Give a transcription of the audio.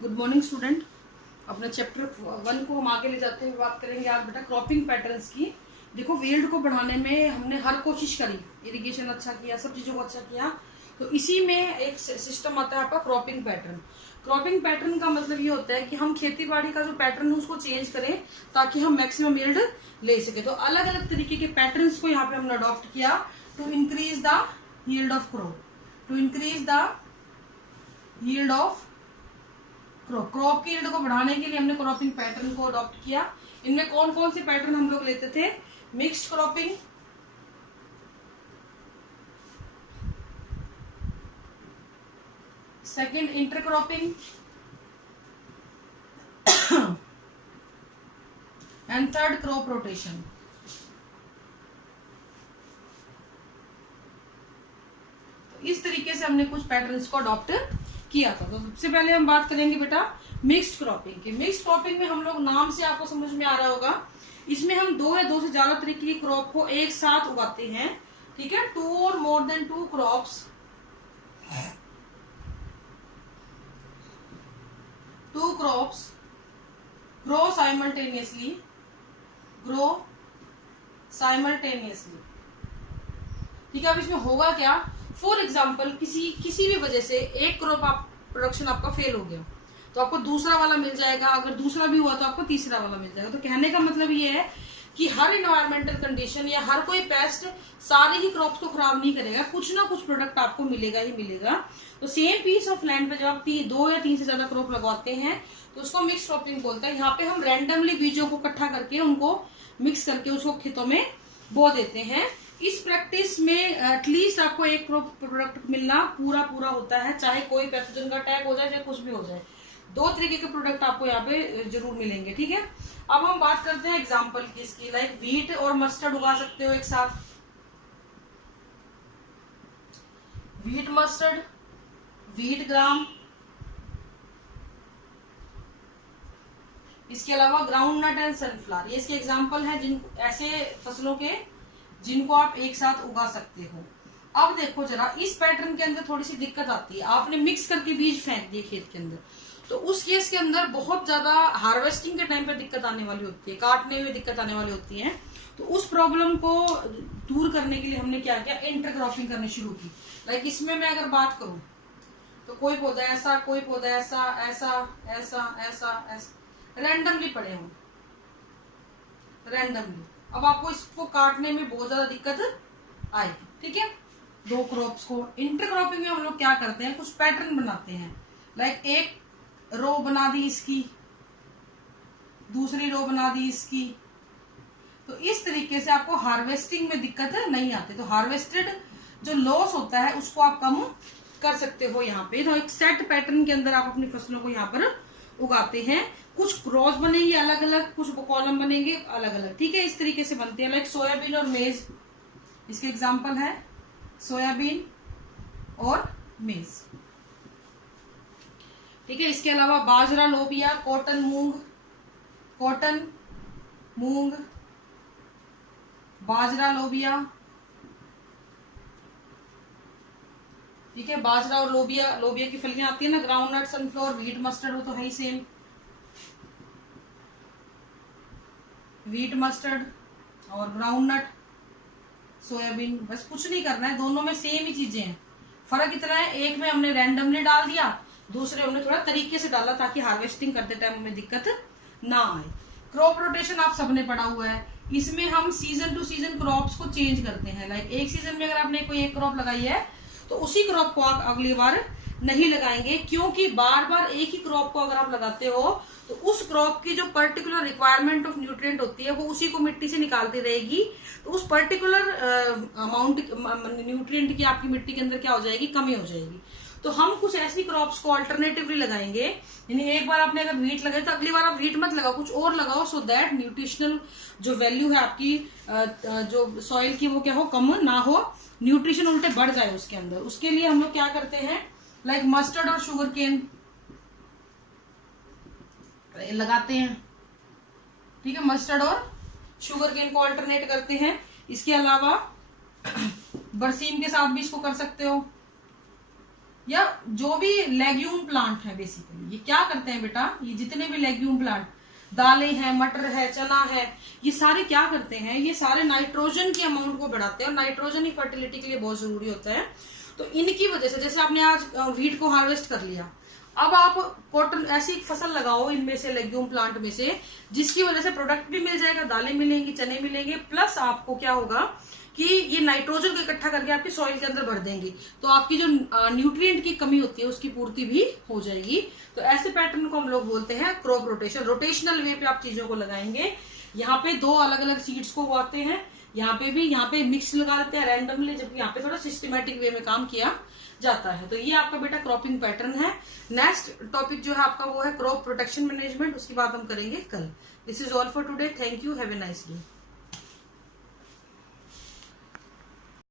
Good morning student. अपने chapter 1 को हम आगे ले जाते हुए बात करेंगे आज बेटा क्रॉपिंग पैटर्न्स की। देखो यील्ड को बढ़ाने में हमने हर कोशिश करी, इरिगेशन अच्छा किया, सब चीजों को अच्छा किया, तो इसी में एक सिस्टम आता है आपका क्रॉपिंग पैटर्न। क्रॉपिंग पैटर्न का मतलब ये होता है कि हम खेती बाड़ी का जो पैटर्न है उसको चेंज करें ताकि हम मैक्सिमम यील्ड ले सके। तो अलग अलग तरीके के पैटर्न्स को यहाँ पे हमने अडॉप्ट किया to increase the yield of crop, to increase the yield of crop की यील्ड को बढ़ाने के लिए हमने क्रॉपिंग पैटर्न को अडॉप्ट किया। इनमें कौन कौन से पैटर्न हम लोग लेते थे? Mixed cropping, second intercropping and third crop rotation. तो इस तरीके से हमने कुछ पैटर्न्स को अडॉप्ट किया था। तो सबसे पहले हम बात करेंगे बेटा मिक्स्ड क्रॉपिंग की। मिक्स्ड क्रॉपिंग में हम लोग, नाम से आपको समझ में आ रहा होगा, इसमें हम दो या दो से ज्यादा तरीके की क्रॉप को एक साथ उगाते हैं। ठीक है, टू और more than two crops, two crops grow simultaneously, grow simultaneously. ठीक है, अब इसमें होगा क्या? फॉर एग्जाम्पल किसी भी वजह से एक क्रॉप प्रोडक्शन आपका फेल हो गया तो आपको दूसरा वाला मिल जाएगा, अगर दूसरा भी हुआ तो आपको तीसरा वाला मिल जाएगा। तो कहने का मतलब ये है कि हर इन्वायरमेंटल कंडीशन या हर कोई पेस्ट सारे ही क्रॉप्स को खराब नहीं करेगा, कुछ ना कुछ प्रोडक्ट आपको मिलेगा ही मिलेगा। तो सेम पीस ऑफ लैंड पे जब आप दो या तीन से ज्यादा क्रॉप लगवाते हैं तो उसको मिक्स क्रॉपिंग बोलते हैं। यहाँ पे हम रैंडमली बीजों को इकट्ठा करके उनको मिक्स करके उसको खेतों में बो देते हैं। इस प्रैक्टिस में एटलीस्ट आपको एक क्रॉप प्रोडक्ट मिलना पूरा होता है, चाहे कोई पैथोजन का अटैक हो जाए चाहे कुछ भी हो जाए, दो तरीके के प्रोडक्ट आपको यहाँ पे जरूर मिलेंगे। ठीक है, अब हम बात करते हैं एग्जांपल की इसकी। लाइक व्हीट और मस्टर्ड उगा सकते हो एक साथ, व्हीट मस्टर्ड, व्हीट ग्राम, इसके अलावा ग्राउंड नट एंड सनफ्लावर, ये इसके एग्जाम्पल हैं जिन ऐसे फसलों के जिनको आप एक साथ उगा सकते हो। अब देखो जरा, इस पैटर्न के अंदर थोड़ी सी दिक्कत आती है। आपने मिक्स करके बीज फेंक दिए खेत के अंदर, तो उस केस के अंदर बहुत ज्यादा हार्वेस्टिंग के टाइम पे दिक्कत आने वाली होती है, काटने में दिक्कत आने वाली होती है। तो उस प्रॉब्लम को दूर करने के लिए हमने क्या किया? इंटरक्रॉपिंग करनी शुरू की। लाइक इसमें मैं अगर बात करूं तो कोई पौधा ऐसा, कोई पौधा ऐसा, ऐसा ऐसा ऐसा ऐसा रैंडमली पड़े हों, रैंडमली। अब आपको इसको काटने में बहुत ज्यादा दिक्कत आएगी। ठीक है, दो क्रॉप्स को इंटरक्रॉपिंग में हम लोग क्या करते हैं? कुछ पैटर्न बनाते हैं। लाइक एक रो बना दी इसकी, दूसरी रो बना दी इसकी, तो इस तरीके से आपको हार्वेस्टिंग में दिक्कत नहीं आती। तो हार्वेस्टेड जो लॉस होता है उसको आप कम कर सकते हो यहाँ पे। तो एक सेट पैटर्न के अंदर आप अपनी फसलों को यहाँ पर उगाते हैं। कुछ क्रॉस बनेंगे अलग अलग, कुछ कॉलम बनेंगे अलग अलग। ठीक है, इस तरीके से बनते हैं। लाइक सोयाबीन और मेज, इसके एग्जाम्पल है सोयाबीन और मेज। ठीक है, इसके अलावा बाजरा, लोबिया, कॉटन, मूंग, कॉटन, मूंग, बाजरा, लोबिया। ठीक है, बाजरा और लोबिया, लोबिया की फलियां आती है ना, groundnut, sunflower, wheat mustard, वो तो है ही सेम। व्हीट मस्टर्ड और ग्राउंड नट, सोयाबीन, बस कुछ नहीं करना है, दोनों में सेम ही चीजें हैं। फर्क इतना है, एक में हमने रैंडमली डाल दिया, दूसरे हमने थोड़ा तरीके से डाला ताकि हार्वेस्टिंग करते टाइम हमें दिक्कत ना आए। क्रॉप रोटेशन आप सबने पढ़ा हुआ है, इसमें हम सीजन टू सीजन क्रॉप्स को चेंज करते हैं। लाइक एक सीजन में अगर आपने कोई एक क्रॉप लगाई है तो उसी क्रॉप को आप अगली बार नहीं लगाएंगे, क्योंकि बार बार एक ही क्रॉप को अगर आप लगाते हो तो उस क्रॉप की जो पर्टिकुलर रिक्वायरमेंट ऑफ न्यूट्रिएंट होती है वो उसी को मिट्टी से निकालती रहेगी। तो उस पर्टिकुलर अमाउंट न्यूट्रिएंट की आपकी मिट्टी के अंदर क्या हो जाएगी? कमी हो जाएगी। तो हम कुछ ऐसी क्रॉप्स को अल्टरनेटिवली लगाएंगे, यानी एक बार आपने अगर व्हीट लगाई तो अगली बार आप व्हीट मत लगाओ, कुछ और लगाओ, सो दैट न्यूट्रिशनल जो वैल्यू है आपकी जो सॉइल की वो क्या हो? कम ना हो, न्यूट्रिशन उल्टे बढ़ जाए उसके अंदर। उसके लिए हम लोग क्या करते हैं? लाइक मस्टर्ड और शुगर केन लगाते हैं। ठीक है, मस्टर्ड और शुगर केन को अल्टरनेट करते हैं। इसके अलावा बरसीम के साथ भी इसको कर सकते हो, या जो भी लेग्यूम प्लांट है बेसिकली ये क्या करते हैं बेटा, ये जितने भी लेग्यूम प्लांट, दालें हैं, मटर है, चना है, ये सारे क्या करते हैं, ये सारे नाइट्रोजन की अमाउंट को बढ़ाते हैं और नाइट्रोजन ही फर्टिलिटी के लिए बहुत जरूरी होता है। तो इनकी वजह से जैसे आपने आज व्हीट को हार्वेस्ट कर लिया, अब आप कॉटन ऐसी एक फसल लगाओ इनमें से लेग्यूम प्लांट में से, जिसकी वजह से प्रोडक्ट भी मिल जाएगा, दालें मिलेंगी, चने मिलेंगे, प्लस आपको क्या होगा कि ये नाइट्रोजन को इकट्ठा करके आपकी सॉइल के अंदर भर देंगी, तो आपकी जो न्यूट्रिएंट की कमी होती है उसकी पूर्ति भी हो जाएगी। तो ऐसे पैटर्न को हम लोग बोलते हैं क्रॉप रोटेशन। रोटेशनल वे पे आप चीजों को लगाएंगे। यहाँ पे 2 अलग अलग सीड्स को उगाते हैं, यहाँ पे भी, यहाँ पे मिक्स लगा देते हैं रैंडमली, जबकि यहाँ पे थोड़ा सिस्टमेटिक वे में काम किया जाता है। तो ये आपका बेटा क्रॉपिंग पैटर्न है। नेक्स्ट टॉपिक जो है आपका वो है क्रॉप प्रोटेक्शन मैनेजमेंट, उसकी बात हम करेंगे कल। This is all for today. Thank you, have a nice day.